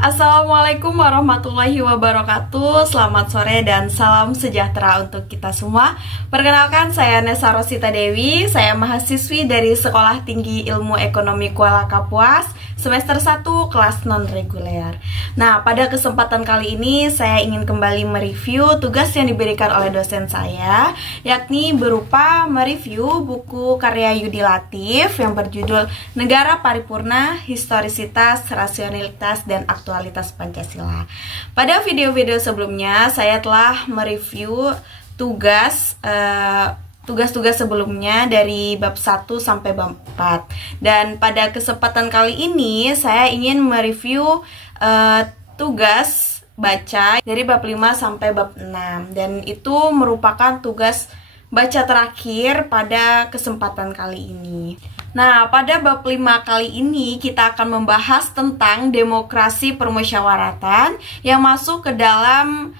Assalamualaikum warahmatullahi wabarakatuh. Selamat sore dan salam sejahtera untuk kita semua. Perkenalkan, saya Nesa Rosita Dewi. Saya mahasiswi dari Sekolah Tinggi Ilmu Ekonomi Kuala Kapuas, semester 1 kelas non-reguler. Nah, pada kesempatan kali ini saya ingin kembali mereview tugas yang diberikan oleh dosen saya, yakni berupa mereview buku karya Yudi Latif yang berjudul Negara Paripurna, Historisitas, Rasionalitas, dan Aktualitas Pancasila. Pada video-video sebelumnya saya telah mereview tugas-tugas sebelumnya dari bab 1 sampai bab 4. Dan pada kesempatan kali ini saya ingin mereview tugas baca dari bab 5 sampai bab 6. Dan itu merupakan tugas baca terakhir pada kesempatan kali ini. Nah, pada bab 5 kali ini kita akan membahas tentang demokrasi permusyawaratan yang masuk ke dalam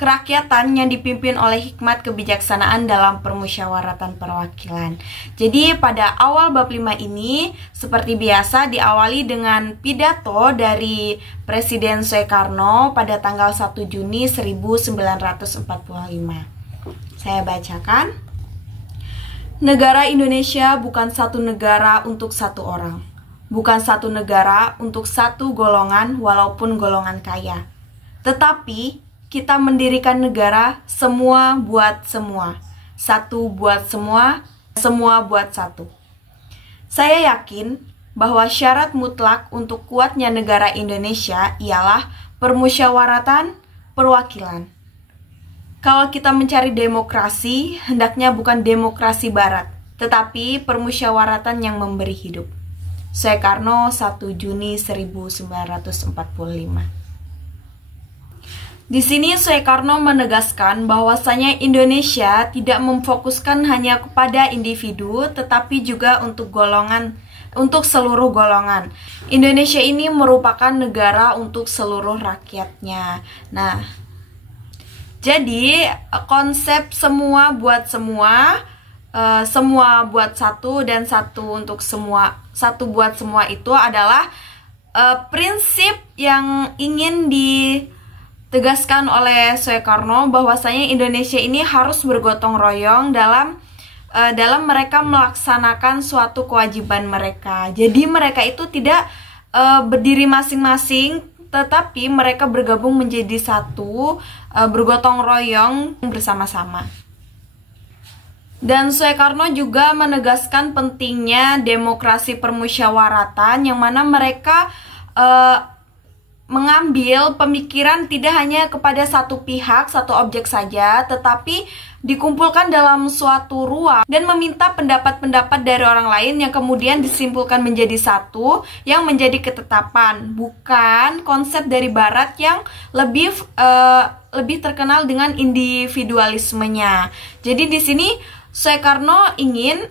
kerakyatan yang dipimpin oleh hikmat kebijaksanaan dalam permusyawaratan perwakilan. Jadi pada awal bab 5 ini seperti biasa diawali dengan pidato dari Presiden Soekarno pada tanggal 1 Juni 1945. Saya bacakan. Negara Indonesia bukan satu negara untuk satu orang, bukan satu negara untuk satu golongan walaupun golongan kaya. Tetapi kita mendirikan negara semua buat semua, satu buat semua, semua buat satu. Saya yakin bahwa syarat mutlak untuk kuatnya negara Indonesia ialah permusyawaratan perwakilan. Kalau kita mencari demokrasi, hendaknya bukan demokrasi barat, tetapi permusyawaratan yang memberi hidup. Soekarno, 1 Juni 1945. Di sini Soekarno menegaskan bahwasanya Indonesia tidak memfokuskan hanya kepada individu, tetapi juga untuk seluruh golongan. Indonesia ini merupakan negara untuk seluruh rakyatnya. Nah, jadi konsep semua buat semua, semua buat satu, dan satu untuk semua, satu buat semua itu adalah prinsip yang ingin ditegaskan oleh Soekarno, bahwasanya Indonesia ini harus bergotong royong dalam mereka melaksanakan suatu kewajiban mereka. Jadi mereka itu tidak berdiri masing-masing, tetapi mereka bergabung menjadi satu, bergotong royong bersama-sama. Dan Soekarno juga menegaskan pentingnya demokrasi permusyawaratan, yang mana mereka mengambil pemikiran tidak hanya kepada satu pihak, satu objek saja, tetapi dikumpulkan dalam suatu ruang dan meminta pendapat-pendapat dari orang lain yang kemudian disimpulkan menjadi satu yang menjadi ketetapan. Bukan konsep dari Barat yang lebih terkenal dengan individualismenya. Jadi di sini Soekarno ingin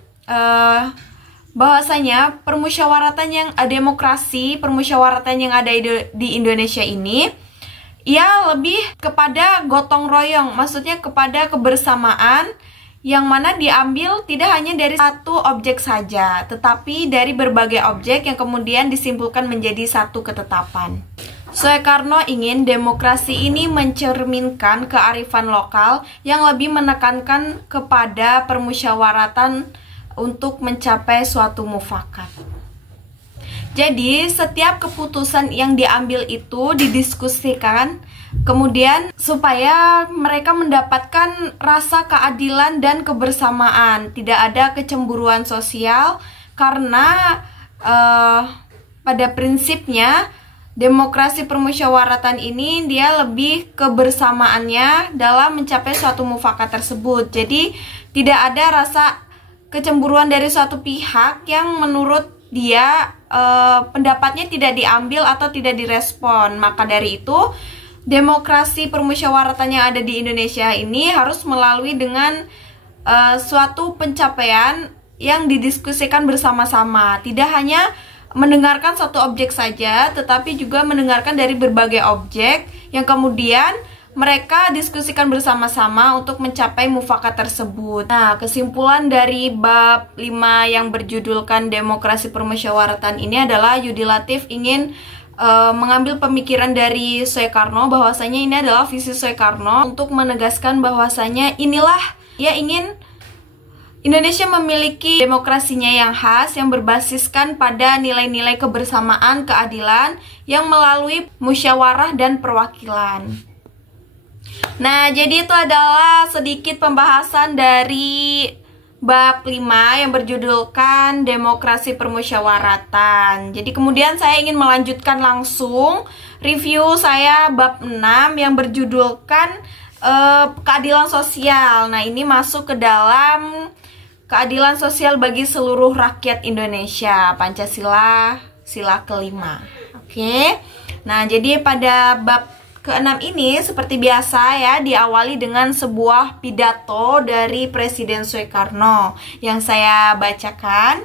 bahwasanya permusyawaratan yang demokrasi, permusyawaratan yang ada di Indonesia ini, ia lebih kepada gotong royong, maksudnya kepada kebersamaan yang mana diambil tidak hanya dari satu objek saja, tetapi dari berbagai objek yang kemudian disimpulkan menjadi satu ketetapan. Soekarno ingin demokrasi ini mencerminkan kearifan lokal yang lebih menekankan kepada permusyawaratan untuk mencapai suatu mufakat. Jadi setiap keputusan yang diambil itu didiskusikan, kemudian supaya mereka mendapatkan rasa keadilan dan kebersamaan. Tidak ada kecemburuan sosial, karena pada prinsipnya demokrasi permusyawaratan ini dia lebih kebersamaannya dalam mencapai suatu mufakat tersebut. Jadi tidak ada rasa kecemburuan dari suatu pihak yang menurut dia pendapatnya tidak diambil atau tidak direspon. Maka dari itu demokrasi permusyawaratan yang ada di Indonesia ini harus melalui dengan suatu pencapaian yang didiskusikan bersama-sama. Tidak hanya mendengarkan satu objek saja, tetapi juga mendengarkan dari berbagai objek yang kemudian mereka diskusikan bersama-sama untuk mencapai mufakat tersebut. Nah, kesimpulan dari bab 5 yang berjudulkan demokrasi permusyawaratan ini adalah Yudi Latif ingin mengambil pemikiran dari Soekarno, bahwasanya ini adalah visi Soekarno untuk menegaskan bahwasanya inilah ia ingin Indonesia memiliki demokrasinya yang khas yang berbasiskan pada nilai-nilai kebersamaan, keadilan yang melalui musyawarah dan perwakilan. Nah, jadi itu adalah sedikit pembahasan dari bab 5 yang berjudulkan demokrasi permusyawaratan. Jadi kemudian saya ingin melanjutkan langsung review saya bab 6 yang berjudulkan keadilan sosial. Nah, ini masuk ke dalam keadilan sosial bagi seluruh rakyat Indonesia, Pancasila, sila kelima. Oke. Nah, jadi pada bab ke-6 ini seperti biasa ya, diawali dengan sebuah pidato dari Presiden Soekarno yang saya bacakan.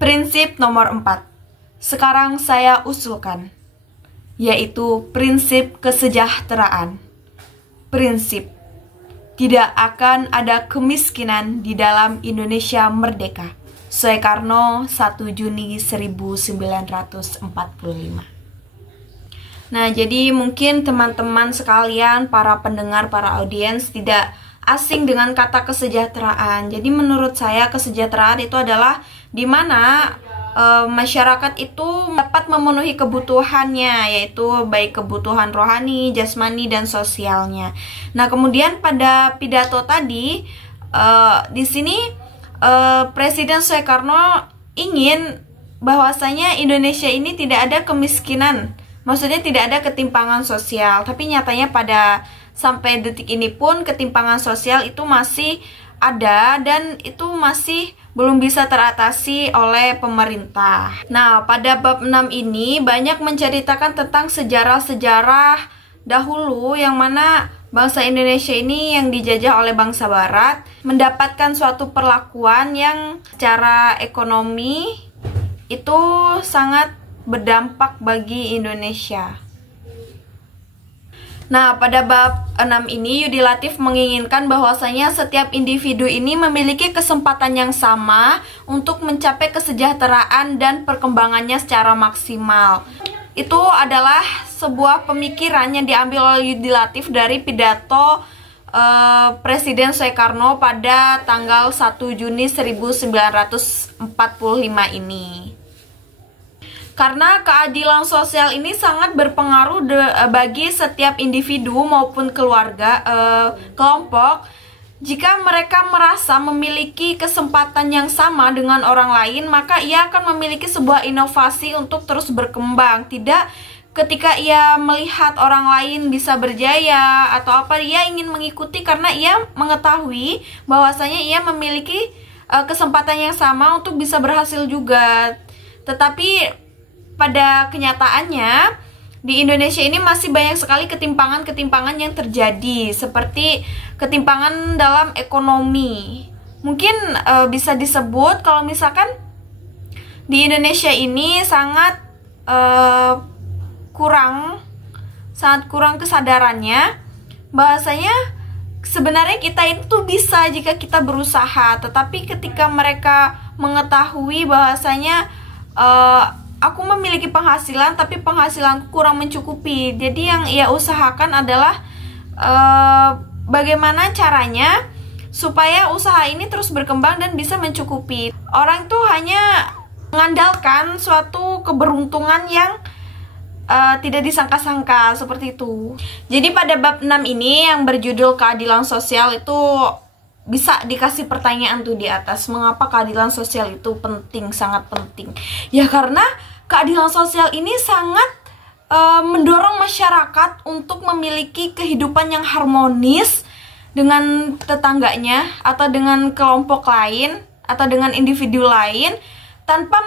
Prinsip nomor 4 sekarang saya usulkan, yaitu prinsip kesejahteraan. Prinsip tidak akan ada kemiskinan di dalam Indonesia merdeka. Soekarno, 1 Juni 1945. Nah, jadi mungkin teman-teman sekalian, para pendengar, para audiens tidak asing dengan kata kesejahteraan. Jadi menurut saya kesejahteraan itu adalah di mana masyarakat itu dapat memenuhi kebutuhannya, yaitu baik kebutuhan rohani, jasmani, dan sosialnya. Nah, kemudian pada pidato tadi di sini Presiden Soekarno ingin bahwasanya Indonesia ini tidak ada kemiskinan, maksudnya tidak ada ketimpangan sosial. Tapi nyatanya pada sampai detik ini pun ketimpangan sosial itu masih ada dan itu masih belum bisa teratasi oleh pemerintah. Nah, pada bab 6 ini banyak menceritakan tentang sejarah-sejarah dahulu yang mana bangsa Indonesia ini yang dijajah oleh bangsa Barat mendapatkan suatu perlakuan yang secara ekonomi itu sangat berdampak bagi Indonesia. Nah, pada bab 6 ini Yudi Latif menginginkan bahwasanya setiap individu ini memiliki kesempatan yang sama untuk mencapai kesejahteraan dan perkembangannya secara maksimal. Itu adalah sebuah pemikiran yang diambil oleh Yudi Latif dari pidato Presiden Soekarno pada tanggal 1 Juni 1945 ini. Karena keadilan sosial ini sangat berpengaruh bagi setiap individu maupun keluarga, kelompok. Jika mereka merasa memiliki kesempatan yang sama dengan orang lain, maka ia akan memiliki sebuah inovasi untuk terus berkembang. Tidak ketika ia melihat orang lain bisa berjaya atau apa, ia ingin mengikuti karena ia mengetahui bahwasanya ia memiliki kesempatan yang sama untuk bisa berhasil juga. Tetapi pada kenyataannya di Indonesia ini masih banyak sekali ketimpangan-ketimpangan yang terjadi, seperti ketimpangan dalam ekonomi. Mungkin bisa disebut kalau misalkan di Indonesia ini sangat kurang kesadarannya bahwasanya sebenarnya kita itu bisa jika kita berusaha. Tetapi ketika mereka mengetahui bahwasanya aku memiliki penghasilan tapi penghasilanku kurang mencukupi, jadi yang ia usahakan adalah bagaimana caranya supaya usaha ini terus berkembang dan bisa mencukupi. Orang itu hanya mengandalkan suatu keberuntungan yang tidak disangka-sangka, seperti itu. Jadi pada bab 6 ini yang berjudul keadilan sosial itu bisa dikasih pertanyaan tuh di atas, mengapa keadilan sosial itu penting, sangat penting. Ya karena keadilan sosial ini sangat mendorong masyarakat untuk memiliki kehidupan yang harmonis dengan tetangganya atau dengan kelompok lain atau dengan individu lain tanpa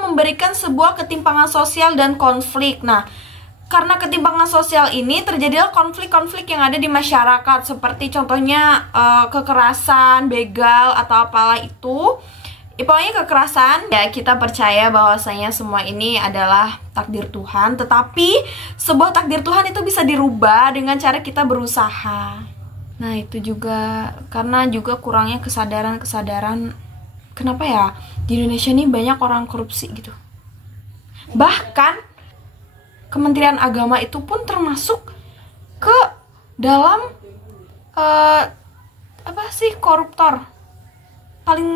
memberikan sebuah ketimpangan sosial dan konflik. Nah, karena ketimpangan sosial ini terjadilah konflik-konflik yang ada di masyarakat, seperti contohnya kekerasan, begal atau apalah itu. Pokoknya kekerasan, ya kita percaya bahwasanya semua ini adalah takdir Tuhan, tetapi sebuah takdir Tuhan itu bisa dirubah dengan cara kita berusaha. Nah, itu juga karena juga kurangnya kesadaran kenapa ya di Indonesia ini banyak orang korupsi gitu. Bahkan Kementerian Agama itu pun termasuk ke dalam koruptor paling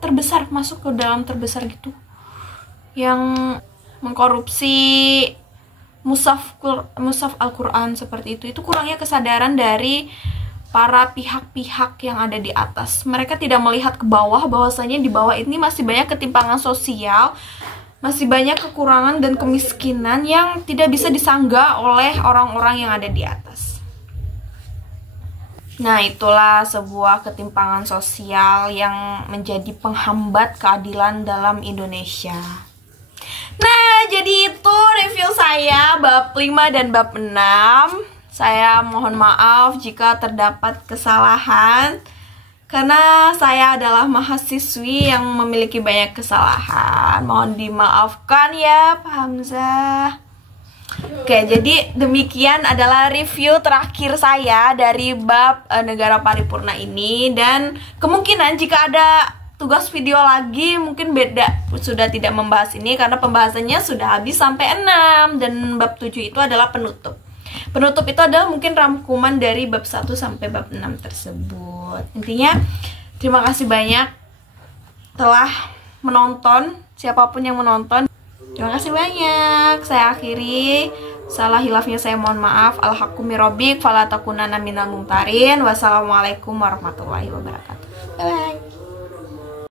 terbesar, masuk ke dalam terbesar gitu, yang mengkorupsi mushaf Al-Quran seperti itu. Itu kurangnya kesadaran dari para pihak-pihak yang ada di atas. Mereka tidak melihat ke bawah, bahwasanya di bawah ini masih banyak ketimpangan sosial, masih banyak kekurangan dan kemiskinan yang tidak bisa disanggah oleh orang-orang yang ada di atas. Nah, itulah sebuah ketimpangan sosial yang menjadi penghambat keadilan dalam Indonesia. Nah, jadi itu review saya bab 5 dan bab 6. Saya mohon maaf jika terdapat kesalahan, karena saya adalah mahasiswi yang memiliki banyak kesalahan. Mohon dimaafkan ya, Pak Hamzah. Oke, jadi demikian adalah review terakhir saya dari bab negara paripurna ini. Dan kemungkinan jika ada tugas video lagi mungkin beda, sudah tidak membahas ini karena pembahasannya sudah habis sampai 6. Dan bab 7 itu adalah penutup. Penutup itu adalah mungkin rangkuman dari bab 1 sampai bab 6 tersebut. Intinya, terima kasih banyak telah menonton, siapapun yang menonton. Terima kasih banyak. Saya akhiri. Salah hilafnya saya mohon maaf. Al-haqqu min rabbik fala takunanna minal mumtarin. Wassalamualaikum warahmatullahi wabarakatuh. Bye bye.